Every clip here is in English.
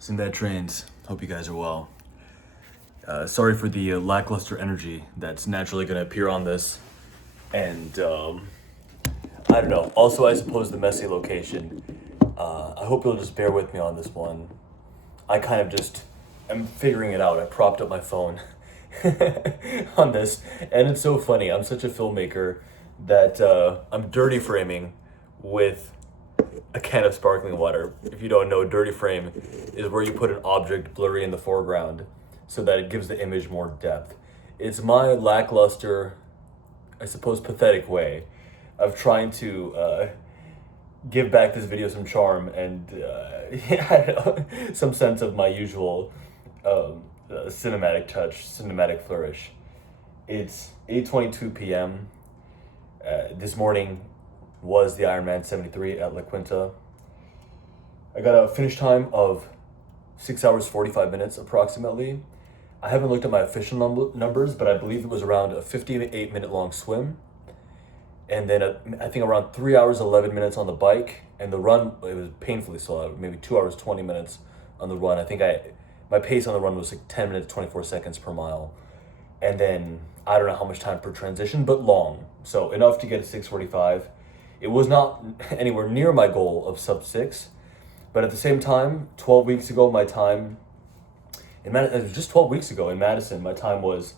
Sinbad Trains. Hope you guys are well. Sorry for the lackluster energy that's naturally going to appear on this. And I don't know. Also, I suppose the messy location. I hope you'll just bear with me on this one. I kind of just am figuring it out. I propped up my phone on this. And it's so funny. I'm such a filmmaker that I'm dirty framing with a can of sparkling water. If you don't know, dirty frame is where you put an object blurry in the foreground so that it gives the image more depth. It's my lackluster, I suppose, pathetic way of trying to give back this video some charm and some sense of my usual cinematic touch, cinematic flourish. It's 8:22 p.m. This morning was the Ironman 73 at La Quinta. I got a finish time of 6 hours 45 minutes approximately. I haven't looked at my official numbers, but I believe it was around a 58-minute long swim. And then I think around 3 hours 11 minutes on the bike. And the run, it was painfully slow, maybe 2 hours 20 minutes on the run. I think my pace on the run was like 10 minutes 24 seconds per mile. And then I don't know how much time per transition, but long. So enough to get a 6:45. It was not anywhere near my goal of sub 6, but at the same time, 12 weeks ago, my time, just 12 weeks ago in Madison, my time was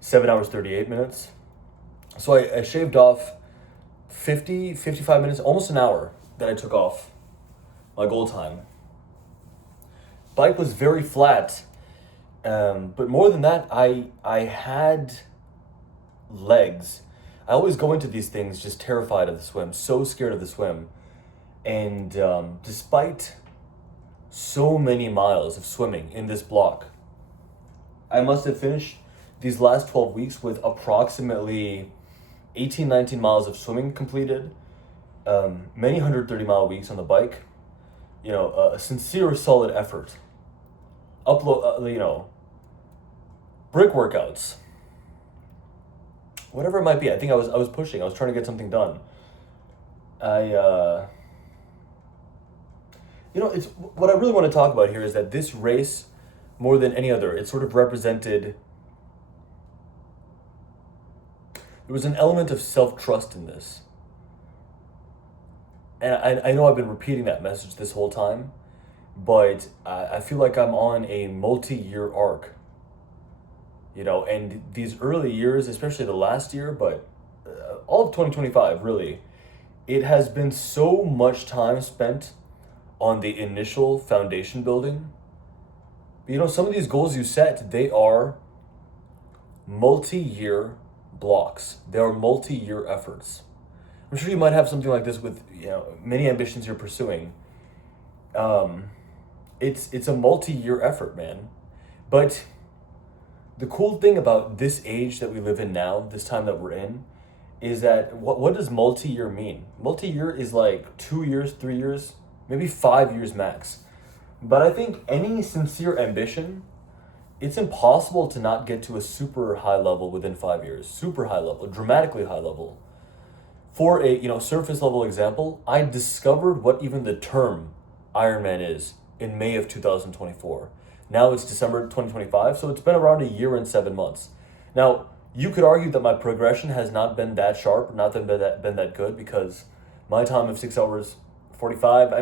7 hours 38 minutes. So I shaved off 55 minutes, almost an hour that I took off my goal time. Bike was very flat, but more than that, I had legs. I always go into these things just terrified of the swim, so scared of the swim. And despite so many miles of swimming in this block, I must have finished these last 12 weeks with approximately 18, 19 miles of swimming completed, many 130-mile weeks on the bike, a sincere, solid effort. Brick workouts. Whatever it might be, I think I was pushing. I was trying to get something done. It's what I really want to talk about here is that this race, more than any other, it sort of represented. There was an element of self-trust in this, and I know I've been repeating that message this whole time, but I feel like I'm on a multi-year arc. And these early years, especially the last year, but all of 2025, really, it has been so much time spent on the initial foundation building. Some of these goals you set, they are multi-year blocks. They are multi-year efforts. I'm sure you might have something like this with, many ambitions you're pursuing. It's a multi-year effort, man. But the cool thing about this age that we live in now, this time that we're in, is that what does multi-year mean? Multi-year is like 2 years, 3 years, maybe 5 years max. But I think any sincere ambition, it's impossible to not get to a super high level within 5 years. Super high level, dramatically high level. For a surface level example, I discovered what even the term Ironman is in May of 2024. Now it's December 2025, so it's been around a year and 7 months. Now, you could argue that my progression has not been that sharp, not been that good, because my time of 6 hours 45,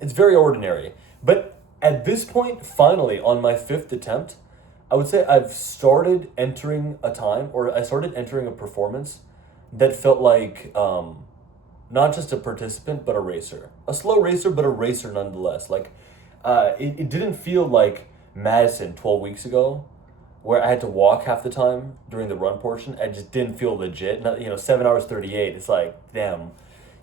it's very ordinary. But at this point, finally, on my 5th attempt, I would say I've started entering a time, or I started entering a performance that felt like not just a participant, but a racer. A slow racer, but a racer nonetheless. It didn't feel like Madison 12 weeks ago, where I had to walk half the time during the run portion. I just didn't feel legit. 7 hours 38. It's like, damn,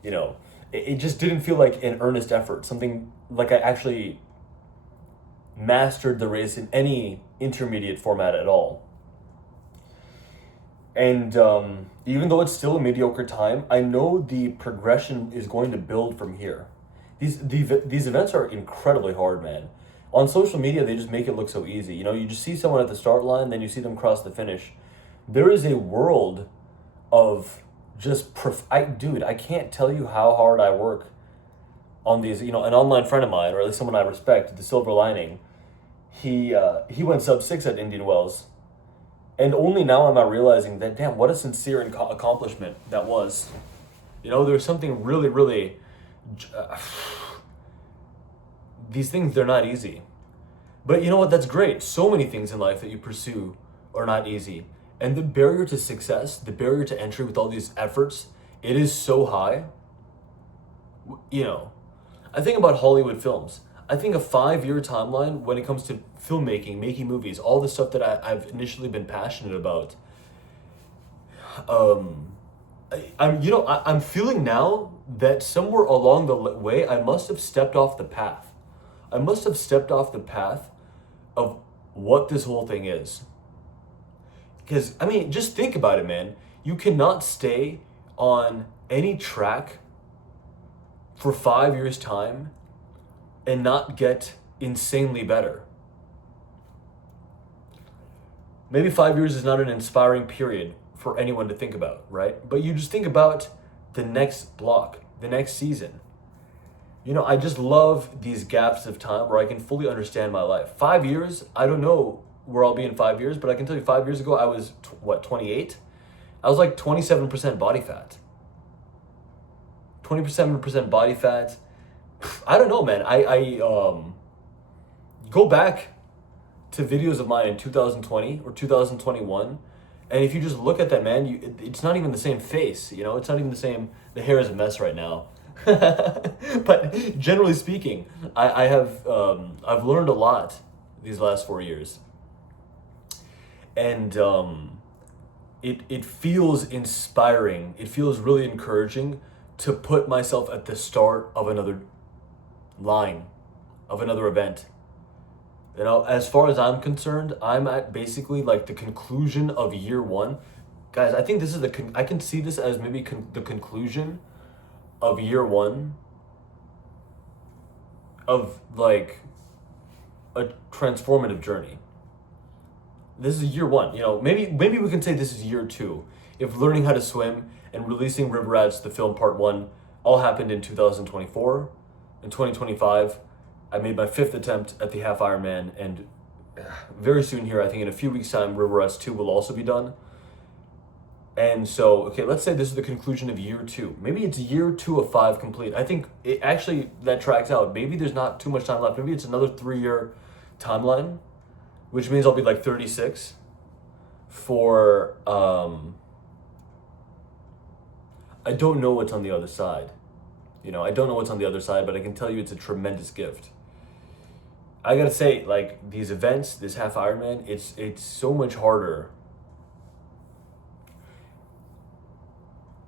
it just didn't feel like an earnest effort. Something like I actually mastered the race in any intermediate format at all. And even though it's still a mediocre time, I know the progression is going to build from here. These events are incredibly hard, man. On social media, they just make it look so easy. You just see someone at the start line, then you see them cross the finish. There is a world of just I can't tell you how hard I work on these, an online friend of mine, or at least someone I respect, the silver lining, he went sub 6 at Indian Wells. And only now am I realizing that, damn, what a sincere accomplishment that was. There's something really, really, these things, they're not easy. But you know what, that's great. So many things in life that you pursue are not easy. And the barrier to success, the barrier to entry with all these efforts, it is so high. I think about Hollywood films. I think a 5-year timeline when it comes to filmmaking, making movies, all the stuff that I've initially been passionate about. I'm feeling now that somewhere along the way, I must have stepped off the path. I must have stepped off the path of what this whole thing is. Because, just think about it, man. You cannot stay on any track for 5 years' time and not get insanely better. Maybe 5 years is not an inspiring period for anyone to think about, right? But you just think about the next block, the next season. I just love these gaps of time where I can fully understand my life. 5 years, I don't know where I'll be in 5 years, but I can tell you 5 years ago, I was, 28? I was like 27% body fat. 27% body fat. I don't know, man. I go back to videos of mine in 2020 or 2021, and if you just look at that, man, it's not even the same face, it's not even the same. The hair is a mess right now. But generally speaking, I've learned a lot these last 4 years. And it feels inspiring. It feels really encouraging to put myself at the start of another line, of another event. As far as I'm concerned, I'm at basically like the conclusion of year 1. Guys, I think this is I can see this as maybe the conclusion of year 1 of like a transformative journey. This is year 1, maybe we can say this is year 2. If learning how to swim and releasing River Rats, the film part 1, all happened in 2024. In 2025, I made my 5th attempt at the half Ironman, and very soon here, I think in a few weeks' time, River Rats 2 will also be done. And so, okay, let's say this is the conclusion of year 2. Maybe it's year 2 of 5 complete. I think that tracks out. Maybe there's not too much time left. Maybe it's another 3-year timeline, which means I'll be like 36 for, I don't know what's on the other side. I don't know what's on the other side, but I can tell you it's a tremendous gift. I gotta say, like, these events, this half Ironman, it's so much harder.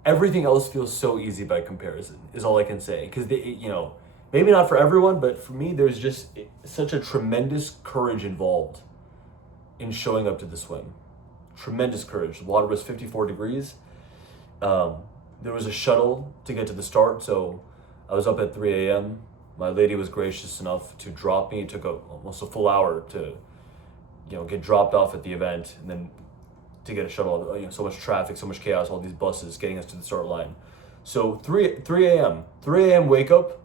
Everything else feels so easy by comparison, is all I can say. Because, maybe not for everyone, but for me, there's just such a tremendous courage involved in showing up to the swim. Tremendous courage. The water was 54 degrees. There was a shuttle to get to the start, so I was up at 3 a.m. My lady was gracious enough to drop me. It took almost a full hour to, get dropped off at the event, and then to get a shuttle. So much traffic, so much chaos, all these buses getting us to the start line. So 3 a.m. wake up,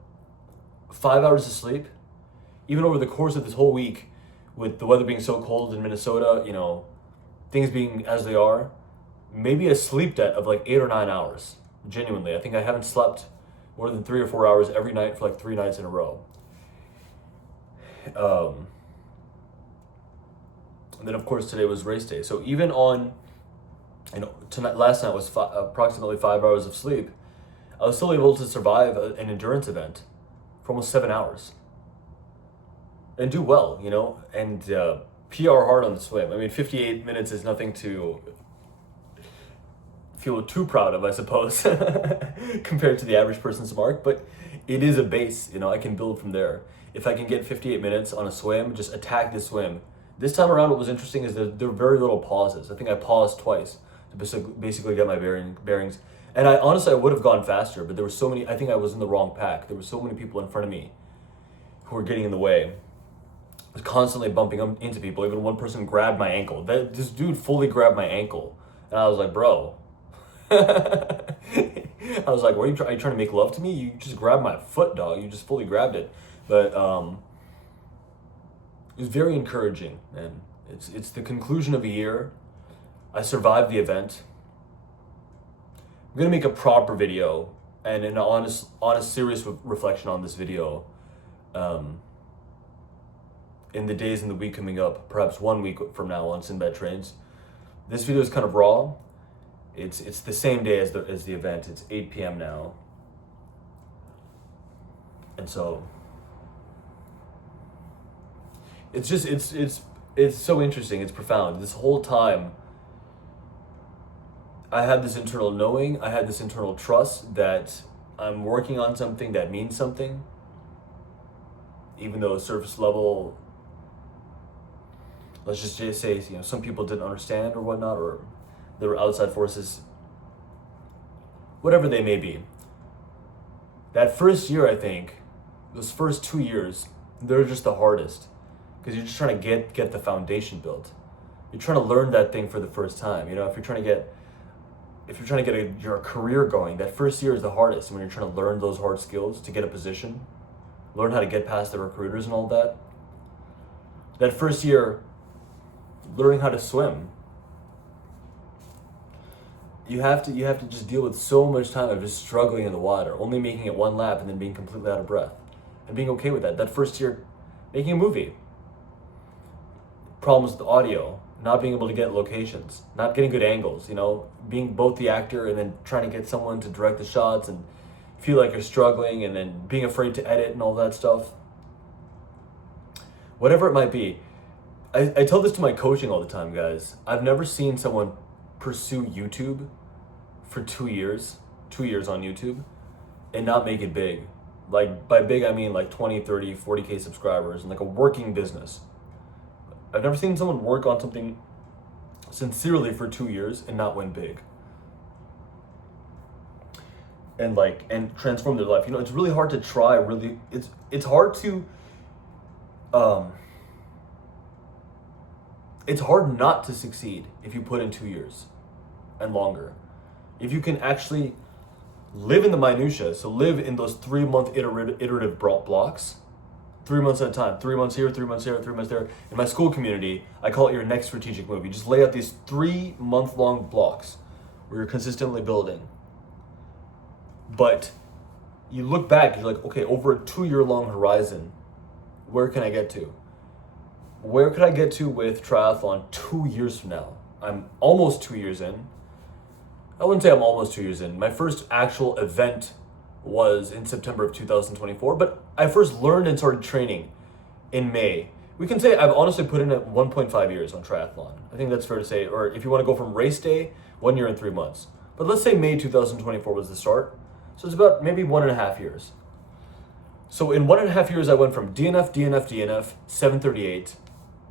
5 hours of sleep. Even over the course of this whole week, with the weather being so cold in Minnesota, things being as they are, maybe a sleep debt of like 8 or 9 hours. Genuinely, I think I haven't slept more than 3 or 4 hours every night for like 3 nights in a row. And then of course today was race day. So even on, last night was approximately 5 hours of sleep. I was still able to survive an endurance event for almost 7 hours and do well, and PR hard on the swim. 58 minutes is nothing to feel too proud of, I suppose, compared to the average person's mark, but it is a base, I can build from there. If I can get 58 minutes on a swim, just attack the swim. This time around, what was interesting is that there were very little pauses. I think I paused twice to basically get my bearings. And I would have gone faster, but there were so many, I think I was in the wrong pack. There were so many people in front of me who were getting in the way. I was constantly bumping into people. Even one person grabbed my ankle. This dude fully grabbed my ankle. And I was like, bro, I was like, are you trying to make love to me? You just grabbed my foot, dog. You just fully grabbed it. But it was very encouraging, man. It's the conclusion of a year. I survived the event. I'm gonna make a proper video and an honest, serious reflection on this video in the days and the week coming up, perhaps 1 week from now on Sinbad Trains. This video is kind of raw. It's the same day as the event. It's 8 p.m. now. And so it's just it's so interesting. It's profound. This whole time I had this internal knowing, I had this internal trust that I'm working on something that means something, even though surface level, let's just say, some people didn't understand or whatnot, or there were outside forces, whatever they may be. That first year, I think, those first 2 years, they're just the hardest, because you're just trying to get the foundation built. You're trying to learn that thing for the first time. If you're trying to get your career going, that first year is the hardest. When you're trying to learn those hard skills to get a position, learn how to get past the recruiters and all that. That first year, learning how to swim. You have to just deal with so much time of just struggling in the water, only making it one lap and then being completely out of breath, and being okay with that. That first year, making a movie. Problems with the audio, not being able to get locations, not getting good angles, being both the actor and then trying to get someone to direct the shots and feel like you're struggling, and then being afraid to edit and all that stuff. Whatever it might be. I tell this to my coaching all the time, guys. I've never seen someone pursue YouTube for 2 years on YouTube and not make it big. Like, by big, I mean like 20, 30, 40K subscribers and like a working business. I've never seen someone work on something sincerely for 2 years and not win big. And transform their life. It's really hard to try, it's hard to, it's hard not to succeed if you put in 2 years and longer. If you can actually live in the minutia, so live in those 3-month iterative blocks, 3 months at a time, 3 months here, 3 months here, 3 months there. In my Skool community, I call it your next strategic move. You just lay out these 3-month-long blocks where you're consistently building. But you look back, you're like, okay, over a 2-year-long horizon, where can I get to? Where could I get to with triathlon 2 years from now? I'm almost 2 years in. I wouldn't say I'm almost 2 years in. My first actual event was in September of 2024, but I first learned and started training in May. We can say I've honestly put in at 1.5 years on triathlon. I think that's fair to say, or if you want to go from race day, 1 year and 3 months. But let's say May 2024 was the start. So it's about maybe 1.5 years. So in 1.5 years, I went from DNF, 738,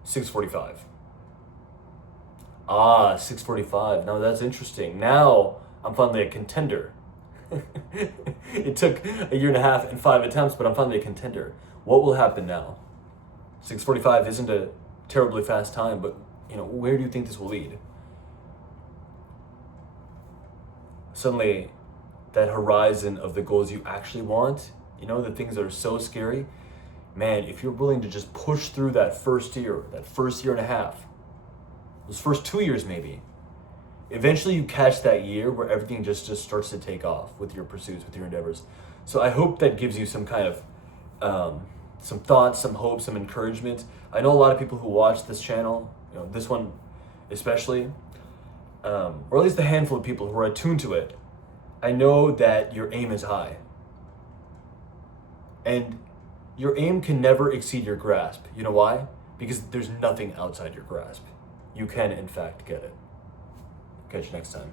645. 645. Now that's interesting. Now I'm finally a contender. It took 1.5 years and 5 attempts, but I'm finally a contender. What will happen now? 645 isn't a terribly fast time, but where do you think this will lead? Suddenly, that horizon of the goals you actually want, the things that are so scary, man, if you're willing to just push through that first year and a half, those first 2 years maybe, eventually you catch that year where everything just starts to take off with your pursuits, with your endeavors. So I hope that gives you some kind of, some thoughts, some hope, some encouragement. I know a lot of people who watch this channel, this one especially, or at least a handful of people who are attuned to it. I know that your aim is high. And your aim can never exceed your grasp. You know why? Because there's nothing outside your grasp. You can, in fact, get it. Catch you next time.